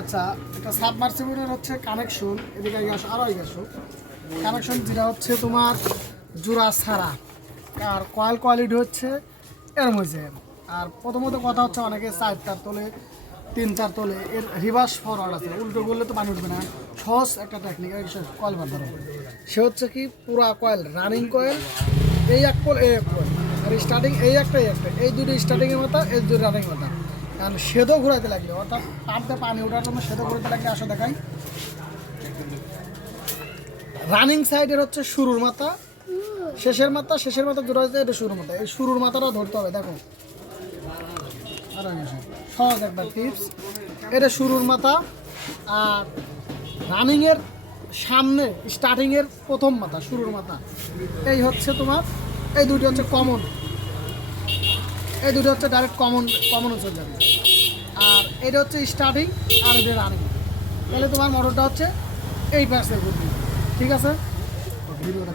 আচ্ছা, এটা সাবমার্সিবলের হচ্ছে কানেকশন, এদিকে আসো আরও আসো। কানেকশন যেটা হচ্ছে তোমার জোড়া ছাড়া, আর কয়েল কোয়ালিটি হচ্ছে এরম হয়েছে। আর প্রথমত কথা হচ্ছে অনেকে 4 তোলে 3-4 তোলে, এর রিভার্স ফরওয়ার্ড আছে, উল্টো করলে তো পানি উঠবে না। সহজ একটা টেকনিক কয়েল বাঁধানো, সে হচ্ছে কি পুরা কয়েল রানিং কয়েল, এই এক কয়েল এই এক কয়েল, আর স্টার্টিং এই একটা এই দুটো স্টার্টিংয়ের মাথা, এই দুটো রানিং মাথা। কারণ সেদও ঘুরাইতে লাগলে, অর্থাৎ পাম্পে পানি ওঠার জন্য সেদও ঘুরাইতে লাগলে আসো দেখাই। রানিং সাইডের হচ্ছে শুরুর মাথা, শেষের মাথা জোড়া হচ্ছে এটা শুরুর মাথা। এই শুরুর মাথাটা ধরতে হবে, দেখো আর সহজ একবার টিপস। এটা শুরুর মাথা, আর রানিংয়ের সামনে স্টার্টিংয়ের প্রথম মাথা, শুরুর মাথা এই হচ্ছে তোমার। এই দুটি হচ্ছে কমন, এই দুটো হচ্ছে ডাইরেক্ট কমন চলে যাবে। আর এটা হচ্ছে স্টার্টিং, আর এটা রানিং। তাহলে তোমার মোটরটা হচ্ছে এই পাশে ঘুরবে। ঠিক আছে, ভিডিওটা